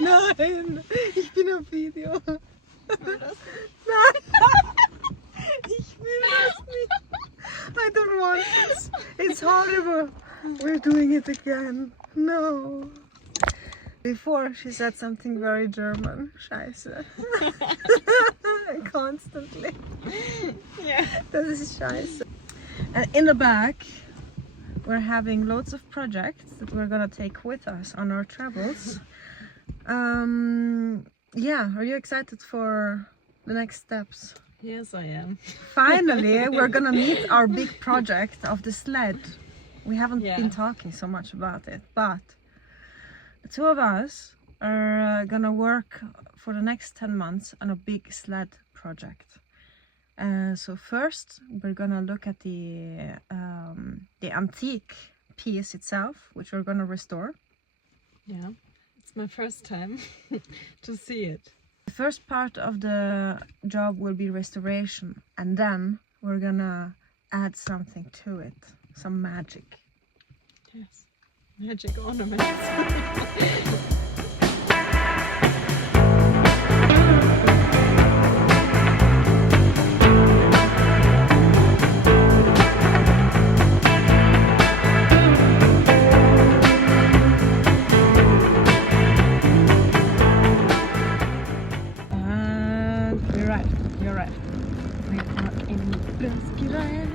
Nein, ich bin auf Video. Will das nicht? Nein, ich will das nicht. I don't want this. It's horrible. We're doing it again. No. Before she said something very German. Scheiße. Constantly. Yeah. Das ist scheiße. And in the back, we're having loads of projects that we're gonna take with us on our travels. Yeah, are you excited for the next steps? Yes, I am. Finally, we're gonna meet our big project of the sled. We haven't Yeah. been talking so much about it, but the two of us are gonna work for the next 10 months on a big sled project. So first, we're gonna look at the antique piece itself, which we're gonna restore. Yeah, it's my first time to see it. The first part of the job will be restoration, and then we're gonna add something to it, some magic. Yes, magic ornaments. You're right. We are in Sled.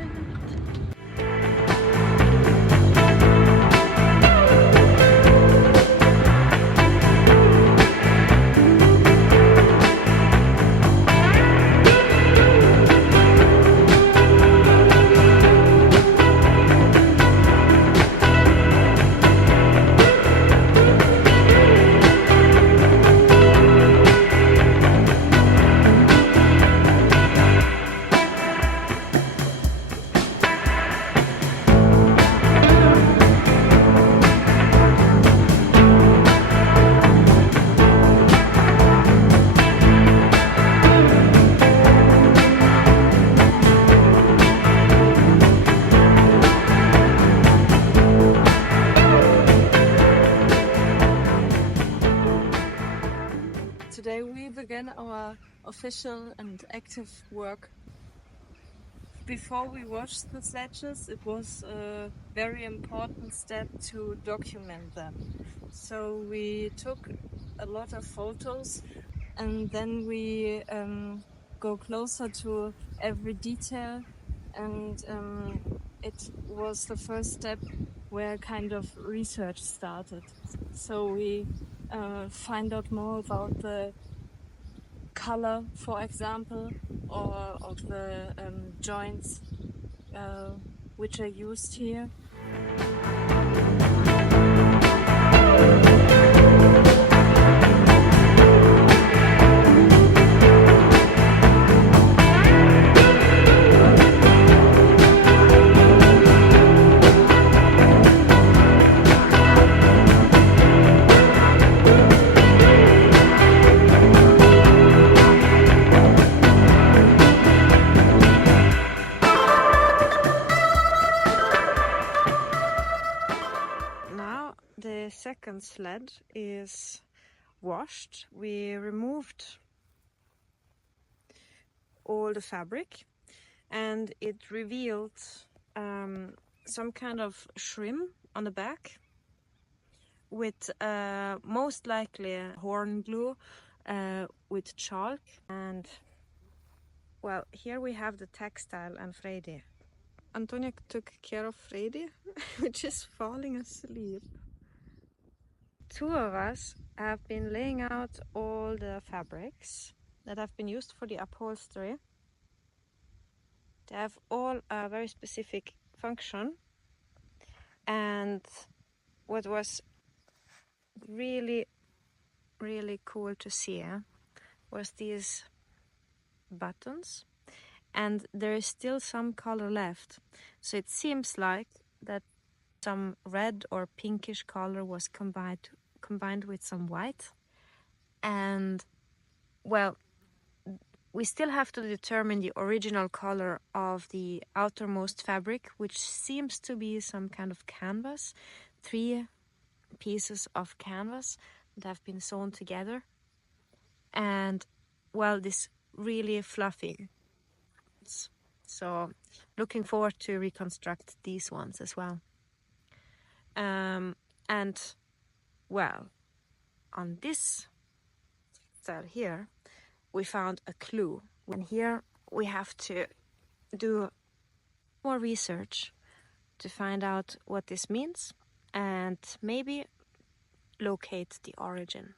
Today we began our official and active work. Before we washed the sledges, it was a very important step to document them. So we took a lot of photos and then we go closer to every detail, and it was the first step where kind of research started. So we find out more about the color, for example, or of the joints which are used here. The second sled is washed. We removed all the fabric and it revealed some kind of shrimp on the back with most likely horn glue with chalk. And well, here we have the textile and Freddy. Antonia took care of Freddy, which is falling asleep. Two of us have been laying out all the fabrics that have been used for the upholstery. They have all a very specific function, and what was really cool to see was these buttons, and there is still some color left, so it seems like that some red or pinkish color was combined with some white. And well, we still have to determine the original color of the outermost fabric, which seems to be some kind of canvas, 3 pieces of canvas that have been sewn together. And well, this really fluffy. So looking forward to reconstruct these ones as well. And well, on this side here, we found a clue. And here we have to do more research to find out what this means and maybe locate the origin.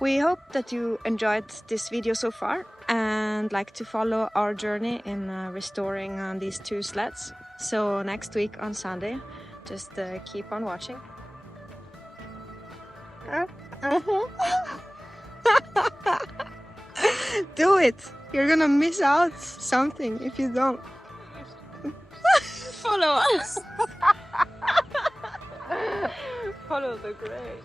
We hope that you enjoyed this video so far and like to follow our journey in restoring these two sleds. So next week on Sunday, just keep on watching. Do it! You're gonna miss out something if you don't. Follow us! Follow the gray.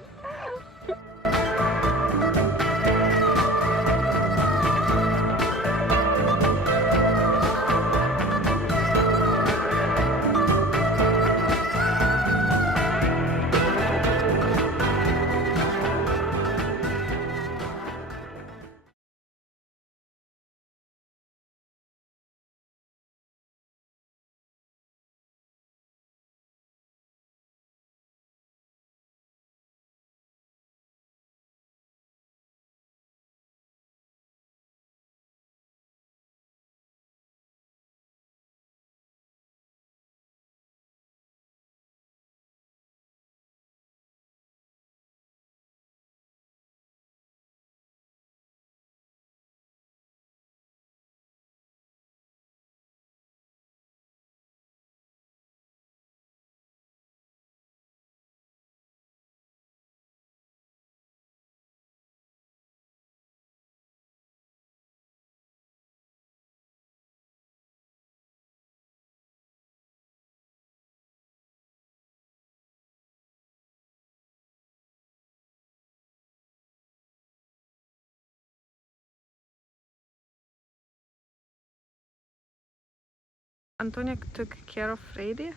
Antonia took care of Freddy,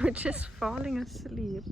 which is falling asleep.